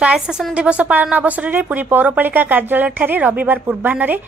स्वायत्त शासन दिवस पालन अवसर में पुरी पौरपालिका कार्यालय रविवार पूर्वाह्न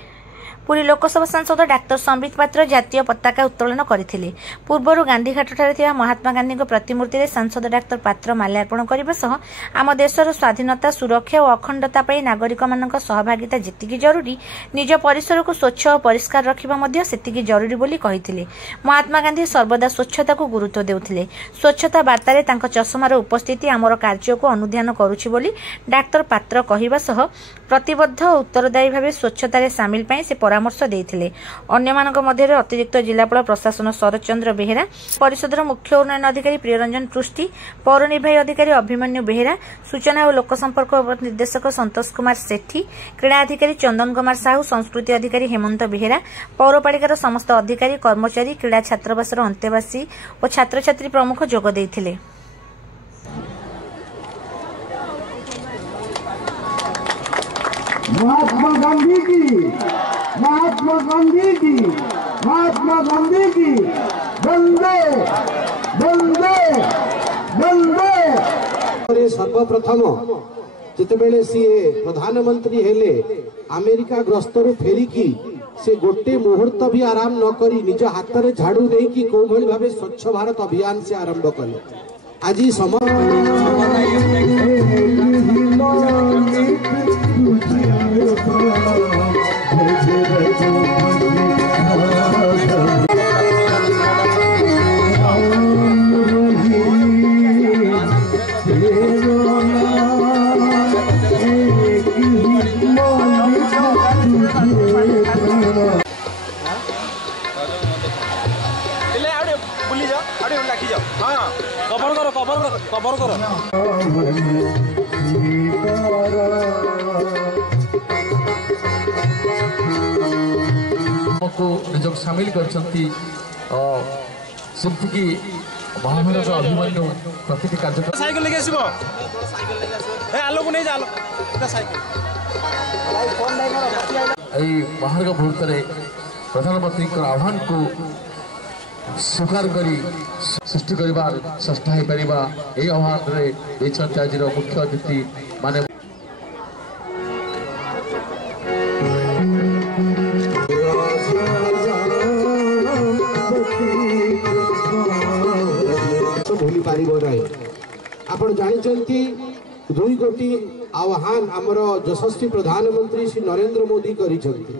पुरी लोकसभा सांसद डाक्टर संबित पात्र जातीय पताका उत्तोलन करथिले। पूर्वरु गांधीघाट महात्मा गांधी प्रतिमूर्ति में सांसद डाक्टर पात्र माल्यार्पण करने सह आम देशर स्वाधीनता सुरक्षा और अखंडता पर नागरिक मानक सहभागिता जेतिकी जरूरी निज परिसर को स्वच्छ और परिष्कार रखा सेतिकी जरूरी बोली कहिथिले। महात्मा गांधी सर्वदा स्वच्छता को गुरुत्व देउथिले। स्वच्छता वार्तारे तांको चषमार उपस्थिति आमर कार्य को अनुध्यान करुछि बोली डाक्टर पात्र कहिबा सह प्रतिबद्ध और उत्तरदायी भाव स्वच्छतार सामिल पाई से परामर्श देइथिले। अन्यमानक मध्य अतिरिक्त जिलापाल प्रशासन शरद चंद्र बेहेरा, परिषदर मुख्य उन्नयन अधिकारी प्रियरंजन पृष्टि, पौर निर्वाही अधिकारी अभिमन्यु बेहेरा, सूचना और लोकसंपर्क निर्देशक संतोष कुमार सेठी, क्रीड़ा अधिकारी चंदन कुमार साहू, संस्कृति अधिकारी हेमंत बेहेरा, पौरपालिकार समस्त अधिकारी कर्मचारी, क्रीड़ा छात्रावासर अंतेवासी और छात्र छात्री प्रमुख जोग देइथिले। महात्मा गांधी की, महात्मा गांधी की, महात्मा गांधी की, वंदे वंदे वंदे। सर्वप्रथम जितेबेले सी प्रधानमंत्री हेले अमेरिका ग्रस्तरु फेरिकी से गोटे मुहूर्त भी आराम न करी निज हाथ में झाड़ू नहीं कि कौ भली भावे स्वच्छ भारत अभियान से आरंभ कले। आज कवर करो को निजक शामिल करछंती सिर्फ की महाभारत अभिमन्यु प्रतिटी कार्यक्रम साइकिल लेके आसीबो ए आलो को नहीं जालो एटा साइकिल एई बाहर का मुहूर्त रे प्रधानमंत्री को आह्वान को स्वीकार करी सृष्टि करिबार चेष्टा हे परिबा ए आह्वान रे देछंती आजिर मुख्य अतिथि माने आपण जानते 2 कोटी आह्वान आमर यशस्वी प्रधानमंत्री श्री नरेंद्र मोदी करिसेंती।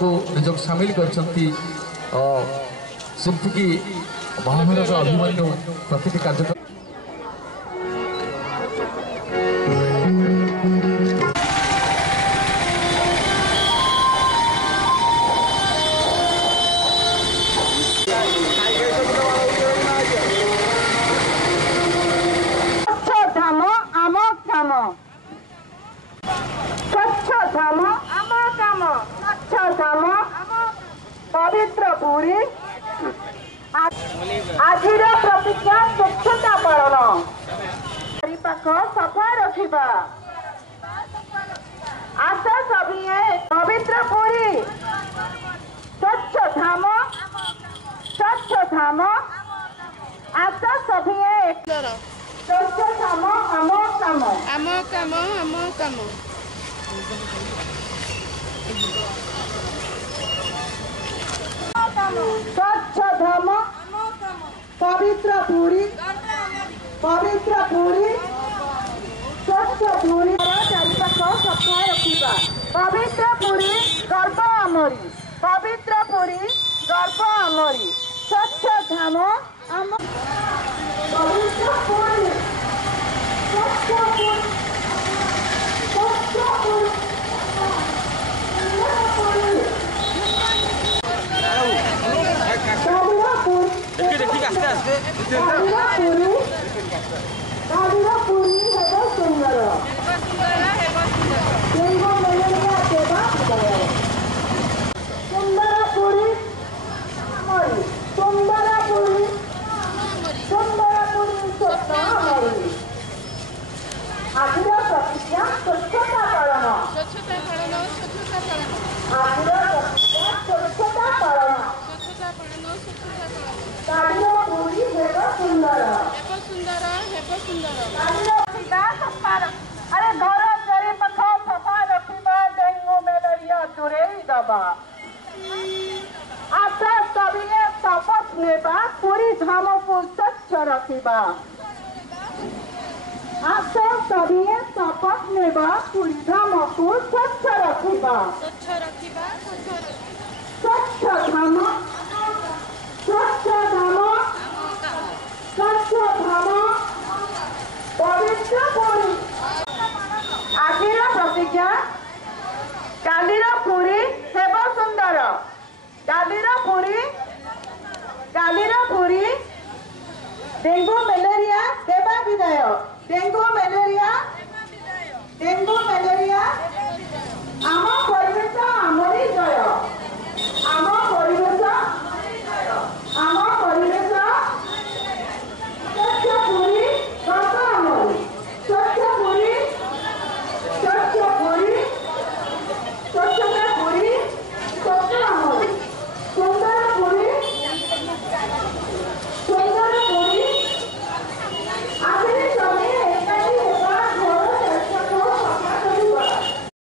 को निजक शामिल करछंती सिर्फ की महाभारत अभिमन्यु प्रतिटी कार्यक्रम स्वच्छ धाम धाम पवित्र पुरी आजिर प्रतिज्ञा स्वच्छता पालन चारिपाख सफा रखिबा आस सभिए पवित्र पुरी स्वच्छ धाम आस सभिए स्वच्छ धाम आम काम स्वच्छ धाम पवित्र पुरी स्वच्छ पुरी चारिपाख सफा रखिबा पवित्र पुरी गर्व आमरी पवित्र पुरी गर्व आमरी स्वच्छ धाम आम पवित्र पुरी स्वच्छ पुरी प्रतिज्ञा स्वच्छता पालन अरे घर चारिपाख सफा रखा डेंगू मलेरिया दूरेई दबा आस सभिए शपथ नेबा पुरी धाम को स्वच्छ रखा आस सभिए शपथ नेबा पुरी धाम को स्वच्छ रखा स्वच्छ धाम पवित्र पुरी आजिर प्रतिज्ञा कालीर पुरी हेब सुंदर कालीर पुरी डेंगू मलेरिया देवा विदाय डेंगू मलेरिया